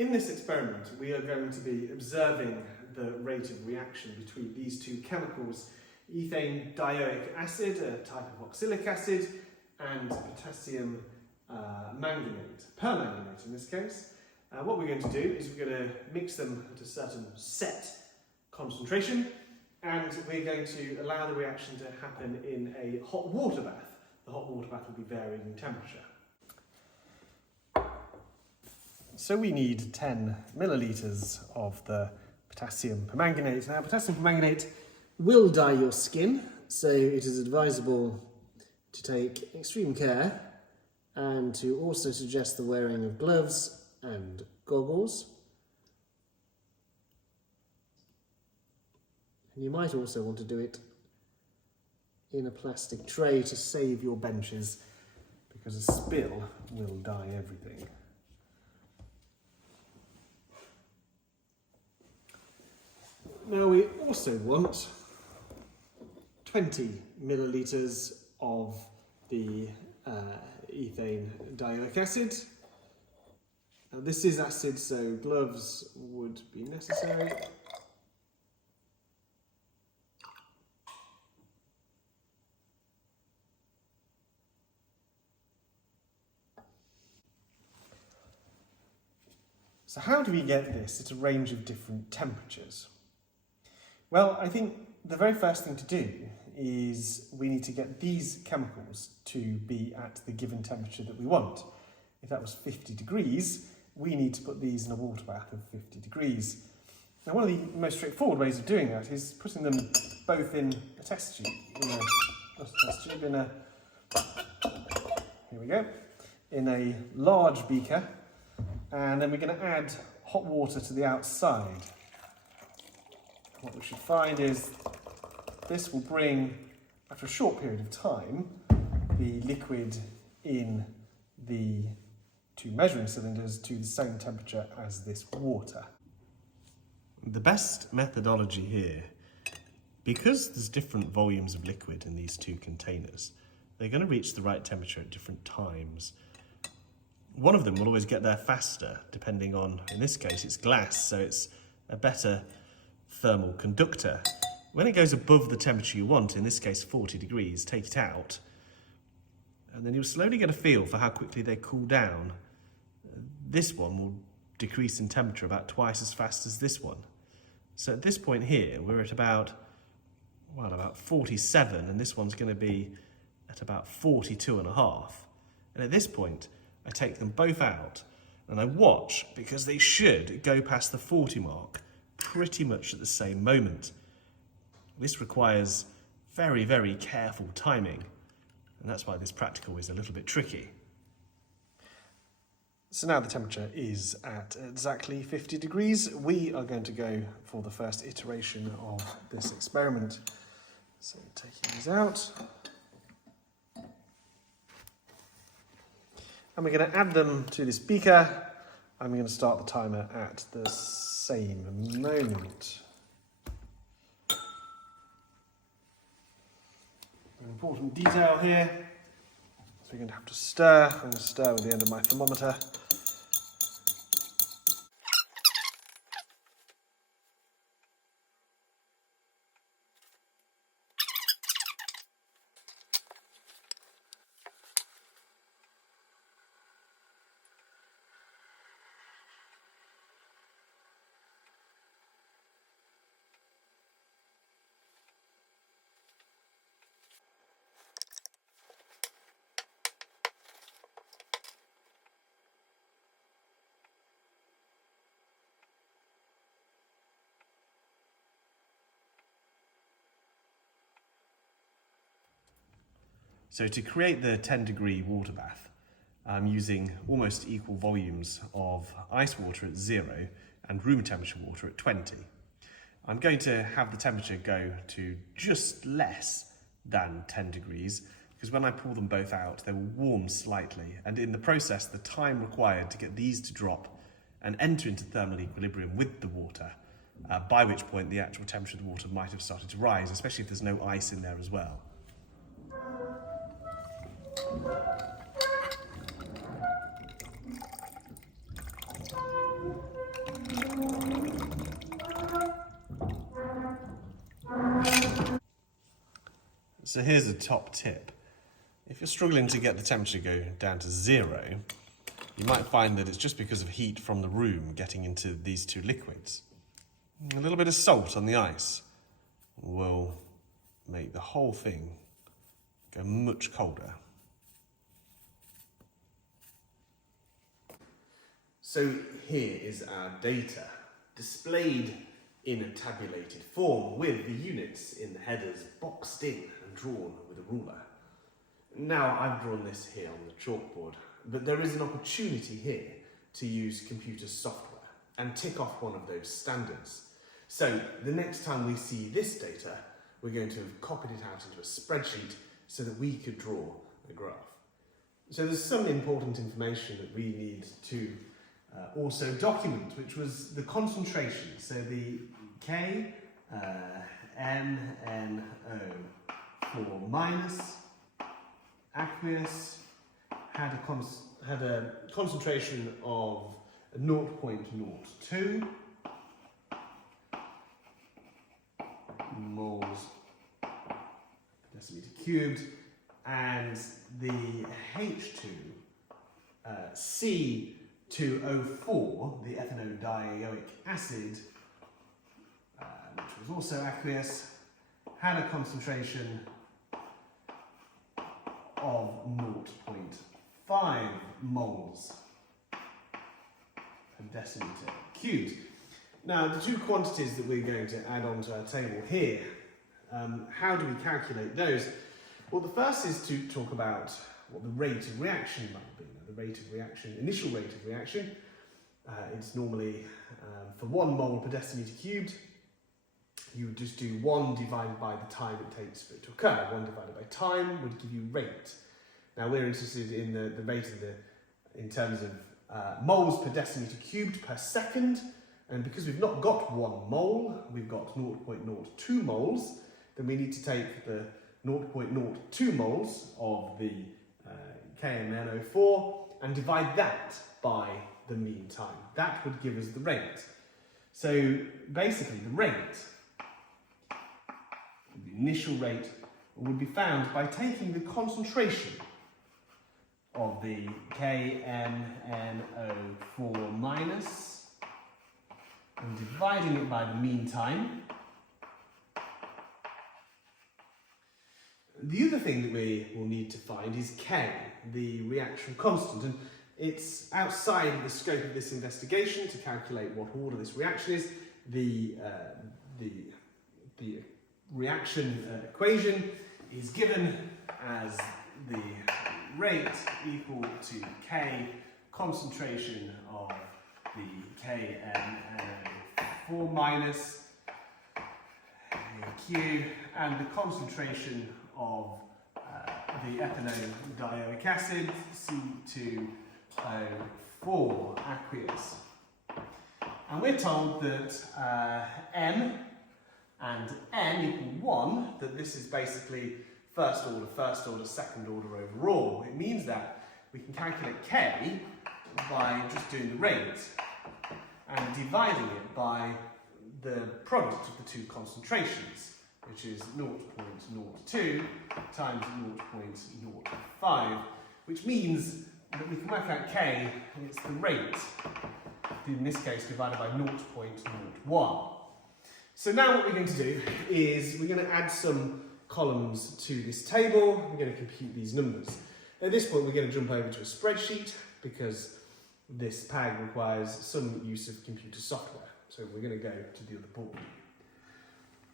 In this experiment, we are going to be observing the rate of reaction between these two chemicals, ethane dioic acid, a type of oxalic acid, and potassium manganate, permanganate in this case. What we're going to do is we're going to mix them at a certain set concentration, and we're going to allow the reaction to happen in a hot water bath. The hot water bath will be varying in temperature. So we need 10 millilitres of the potassium permanganate. Now, potassium permanganate will dye your skin, so it is advisable to take extreme care and to also suggest the wearing of gloves and goggles. And you might also want to do it in a plastic tray to save your benches, because a spill will dye everything. Now we also want 20 millilitres of the ethane dioic acid. Now this is acid, so gloves would be necessary. So how do we get this at a range of different temperatures? Well, I think the very first thing to do is we need to get these chemicals to be at the given temperature that we want. If that was 50 degrees, we need to put these in a water bath of 50 degrees. Now, one of the most straightforward ways of doing that is putting them both in a test tube, here we go, in a large beaker, and then we're going to add hot water to the outside. What we should find is this will bring, after a short period of time, the liquid in the two measuring cylinders to the same temperature as this water. The best methodology here, because there's different volumes of liquid in these two containers, they're going to reach the right temperature at different times. One of them will always get there faster, depending on, in this case, it's glass, so it's a better thermal conductor. When it goes above the temperature you want, in this case 40 degrees, take it out, and then you'll slowly get a feel for how quickly they cool down. This one will decrease in temperature about twice as fast as this one. So at this point here, we're at about 47, and this one's going to be at about 42.5. And at this point, I take them both out and I watch, because they should go past the 40 mark pretty much at the same moment. This requires very, very careful timing, and that's why this practical is a little bit tricky. So now the temperature is at exactly 50 degrees. We are going to go for the first iteration of this experiment. So taking these out. And we're going to add them to this beaker. I'm going to start the timer at the same moment. An important detail here. So we're going to have to stir. I'm going to stir with the end of my thermometer. So to create the 10-degree water bath, I'm using almost equal volumes of ice water at 0 and room temperature water at 20. I'm going to have the temperature go to just less than 10 degrees, because when I pull them both out, they will warm slightly, and in the process, the time required to get these to drop and enter into thermal equilibrium with the water, by which point the actual temperature of the water might have started to rise, especially if there's no ice in there as well. So here's a top tip. If you're struggling to get the temperature to go down to 0, you might find that it's just because of heat from the room getting into these two liquids. A little bit of salt on the ice will make the whole thing go much colder. So here is our data, displayed in a tabulated form with the units in the headers boxed in and drawn with a ruler. Now I've drawn this here on the chalkboard, but there is an opportunity here to use computer software and tick off one of those standards. So the next time we see this data, we're going to have copied it out into a spreadsheet so that we could draw a graph. So there's some important information that we need to also document, which was the concentration. So the K, N, N, O for minus, aqueous, had a concentration of 0.02 moles per decimeter cubed, and the H2, C2O4, the ethanodioic acid, which was also aqueous, had a concentration of 0.5 moles per decimeter cubed. Now, the two quantities that we're going to add onto our table here, how do we calculate those? Well, the first is to talk about what the rate of reaction might be. Now, the rate of reaction, initial rate of reaction, it's normally for 1 mole per decimeter cubed, you would just do 1 divided by the time it takes for it to occur. 1 divided by time would give you rate. Now we're interested in the rate of in terms of moles per decimeter cubed per second, and because we've not got 1 mole, we've got 0.02 moles, then we need to take the 0.02 moles of the KMNO4 and divide that by the mean time. That would give us the rate. So basically the rate, the initial rate, would be found by taking the concentration of the KMNO4 minus and dividing it by the mean time. The other thing that we will need to find is K, the reaction constant, and it's outside the scope of this investigation to calculate what order this reaction is. The reaction equation is given as the rate equal to K, concentration of the KMNO4 minus Q, and the concentration of the ethanodioic acid, C2O4 aqueous. And we're told that M and N equal 1, that this is basically first order, second order overall. It means that we can calculate K by just doing the rate and dividing it by the product of the two concentrations, which is 0.02 times 0.05, which means that we can work out K, and it's the rate, in this case divided by 0.01. So now what we're going to do is we're going to add some columns to this table. We're going to compute these numbers. At this point we're going to jump over to a spreadsheet because this PAG requires some use of computer software. So we're going to go to the other board.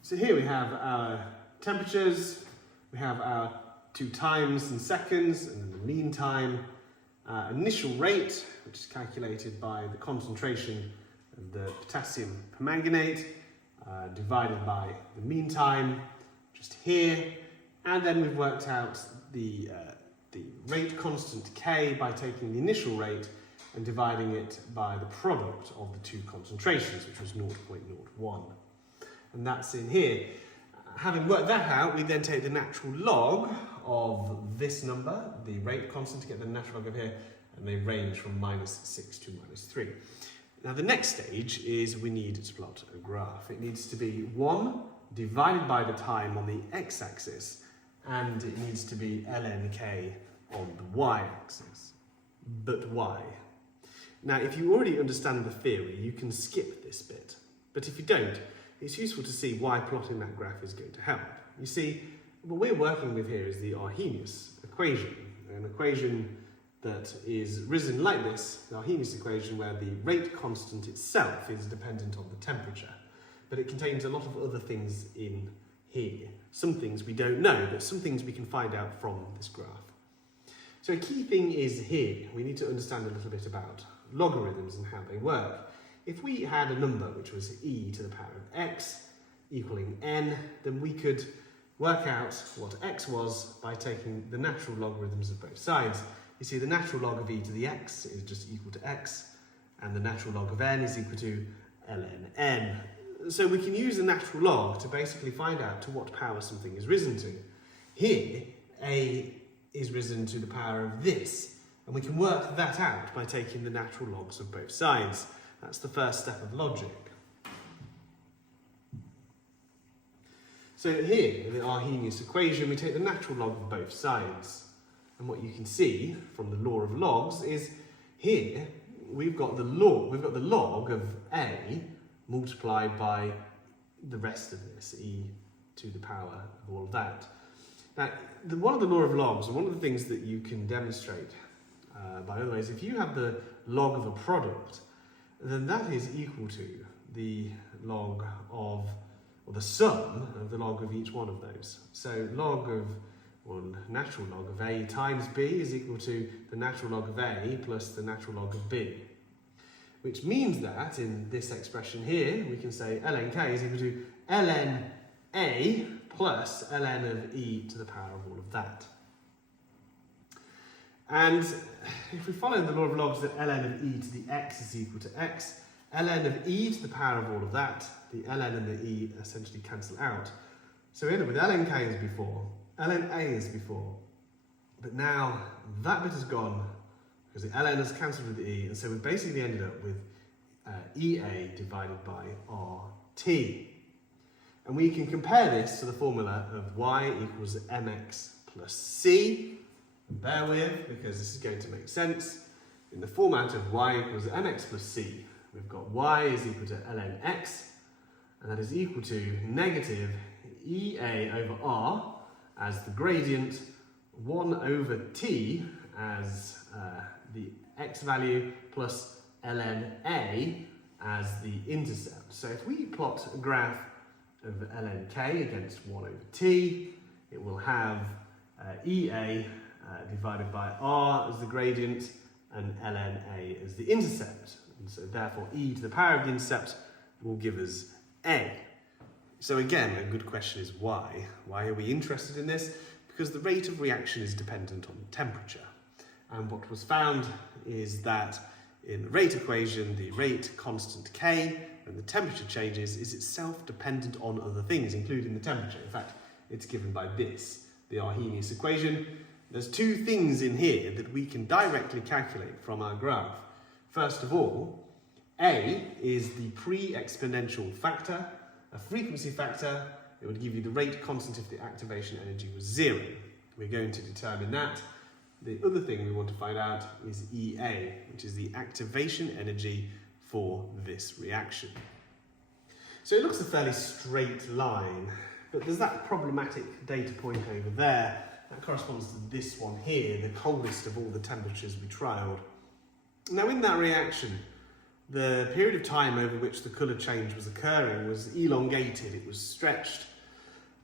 So here we have our temperatures, we have our 2 times in seconds, and then the mean time, initial rate, which is calculated by the concentration of the potassium permanganate, divided by the mean time, just here, and then we've worked out the rate constant K by taking the initial rate and dividing it by the product of the two concentrations, which was 0.01. And that's in here. Having worked that out, we then take the natural log of this number, the rate constant, to get the natural log of here, and they range from -6 to -3. Now the next stage is we need to plot a graph. It needs to be 1 divided by the time on the x-axis and it needs to be ln k on the y-axis. But why? Now, if you already understand the theory, you can skip this bit. But if you don't, it's useful to see why plotting that graph is going to help. You see, what we're working with here is the Arrhenius equation, an equation that is risen like this, the Arrhenius equation, where the rate constant itself is dependent on the temperature. But it contains a lot of other things in here. Some things we don't know, but some things we can find out from this graph. So a key thing is here, we need to understand a little bit about logarithms and how they work. If we had a number which was e to the power of x equaling n, then we could work out what x was by taking the natural logarithms of both sides. You see, the natural log of e to the x is just equal to x, and the natural log of n is equal to ln n. So we can use the natural log to basically find out to what power something is risen to. Here, a is risen to the power of this, and we can work that out by taking the natural logs of both sides. That's the first step of logic. So here, in the Arrhenius equation, we take the natural log of both sides. And what you can see from the law of logs is here we've got the log of a multiplied by the rest of this, e to the power of all of that. Now, one of the law of logs, and one of the things that you can demonstrate by other ways, if you have the log of a product, then that is equal to the log of, or the sum of the log of each one of those. So log of, well, natural log of a times b is equal to the natural log of a plus the natural log of b. Which means that in this expression here, we can say ln k is equal to ln a plus ln of e to the power of all of that. And if we follow the law of logs that ln of e to the x is equal to x, ln of e to the power of all of that, the ln and the e essentially cancel out. So we end up with ln k as before, ln a as before, but now that bit is gone because the ln has cancelled with the e, and so we basically ended up with ea divided by rt. And we can compare this to the formula of y equals mx plus c. Bear with, because this is going to make sense. In the format of y equals mx plus c, we've got y is equal to ln x, and that is equal to negative ea over r as the gradient, 1 over t as the x value, plus ln a as the intercept. So if we plot a graph of ln k against 1 over t, it will have ea divided by r as the gradient and ln a as the intercept. And so therefore e to the power of the intercept will give us a. So again, a good question is why? Why are we interested in this? Because the rate of reaction is dependent on temperature. And what was found is that in the rate equation, the rate constant k, when the temperature changes, is itself dependent on other things, including the temperature. In fact, it's given by this, the Arrhenius equation. There's two things in here that we can directly calculate from our graph. First of all, a is the pre-exponential factor, a frequency factor. It would give you the rate constant if the activation energy was 0. We're going to determine that. The other thing we want to find out is EA, which is the activation energy for this reaction. So it looks a fairly straight line, but there's that problematic data point over there. That corresponds to this one here, the coldest of all the temperatures we trialled. Now in that reaction, the period of time over which the colour change was occurring was elongated, it was stretched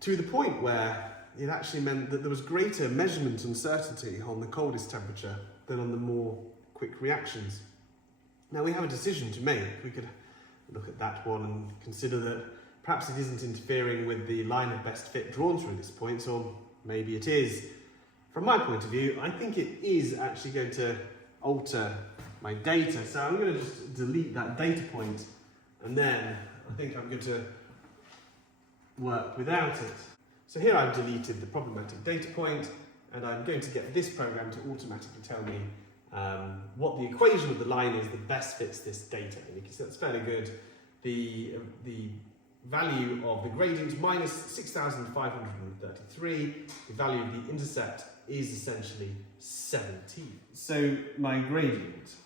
to the point where it actually meant that there was greater measurement uncertainty on the coldest temperature than on the more quick reactions. Now we have a decision to make. We could look at that one and consider that perhaps it isn't interfering with the line of best fit drawn through this point, or maybe it is. From my point of view, I think it is actually going to alter my data. So I'm going to just delete that data point, and then I think I'm going to work without it. So here I've deleted the problematic data point, and I'm going to get this program to automatically tell me what the equation of the line is that best fits this data. And you can see that's fairly good. The value of the gradient minus 6,533. The value of the intercept is essentially 17. So my gradient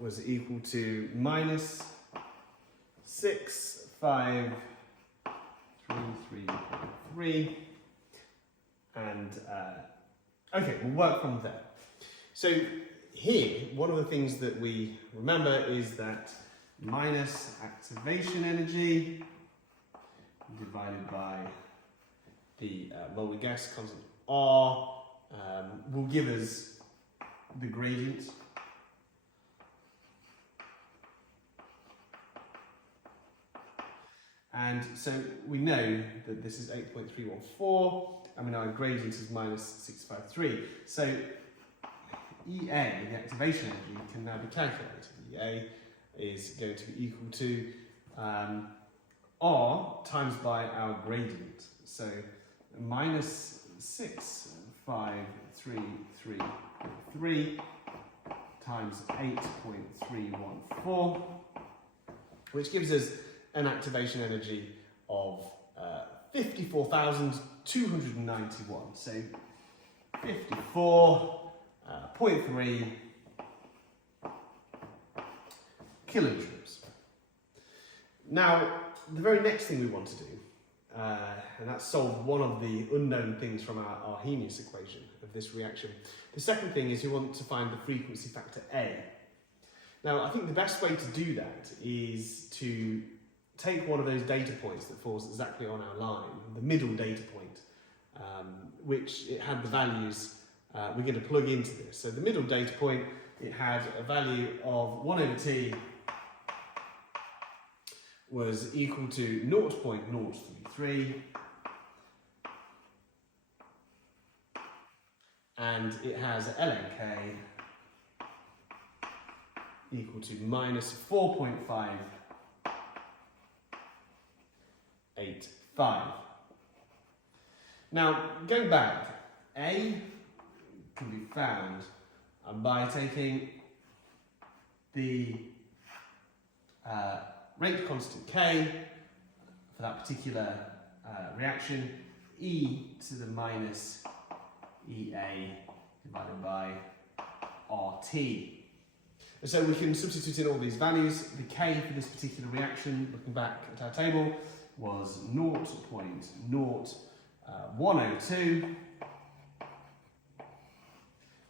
was equal to minus 6,533, and okay, we'll work from there. So here, one of the things that we remember is that minus activation energy divided by the Molar gas constant R will give us the gradient. And so we know that this is 8.314, and we know our gradient is minus 653. So EA, the activation energy, can now be calculated. EA is going to be equal to R times by our gradient. So minus 65333 times 8.314, which gives us an activation energy of 54,291. So 54.3 kilojoules. Now, the very next thing we want to do, and that's solve one of the unknown things from our Arrhenius equation of this reaction. The second thing is you want to find the frequency factor A. Now, I think the best way to do that is to take one of those data points that falls exactly on our line, the middle data point, which it had the values we're going to plug into this. So the middle data point, it had a value of 1 over t was equal to 0.033, and it has ln k equal to minus 4.585. Now, going back, A can be found by taking the rate constant K for that particular reaction, E to the minus EA divided by RT. So we can substitute in all these values. The K for this particular reaction, looking back at our table, was 0.0102,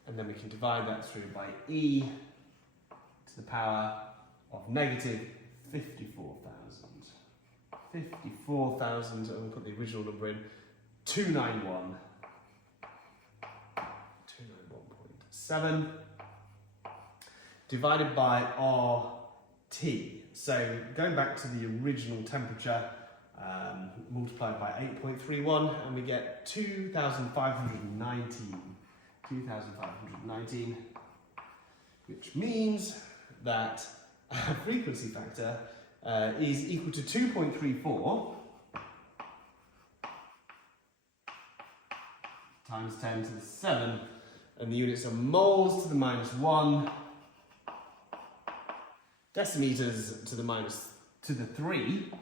and then we can divide that through by E to the power of negative 54,000. 54,000, and we'll put the original number in, 291.7 divided by RT. So going back to the original temperature, multiplied by 8.31, and we get 2,519, which means that our frequency factor is equal to 2.34 times 10 to the 7, and the units are moles to the minus 1, decimeters to the 3,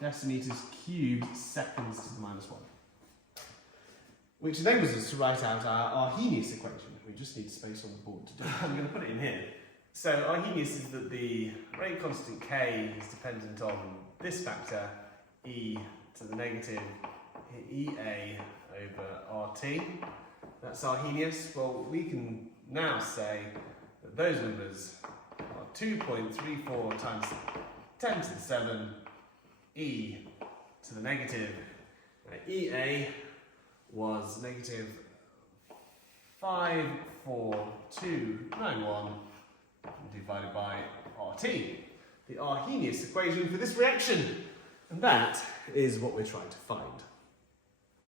decimeters cubed seconds to the minus 1. Which enables us to write out our Arrhenius equation. We just need space on the board to do it. I'm going to put it in here. So Arrhenius is that the rate constant K is dependent on this factor, E to the negative EA over RT. That's Arrhenius. Well, we can now say that those numbers are 2.34 times 10 to the 7 E to the negative. EA was negative 54291 divided by RT, the Arrhenius equation for this reaction. And that is what we're trying to find.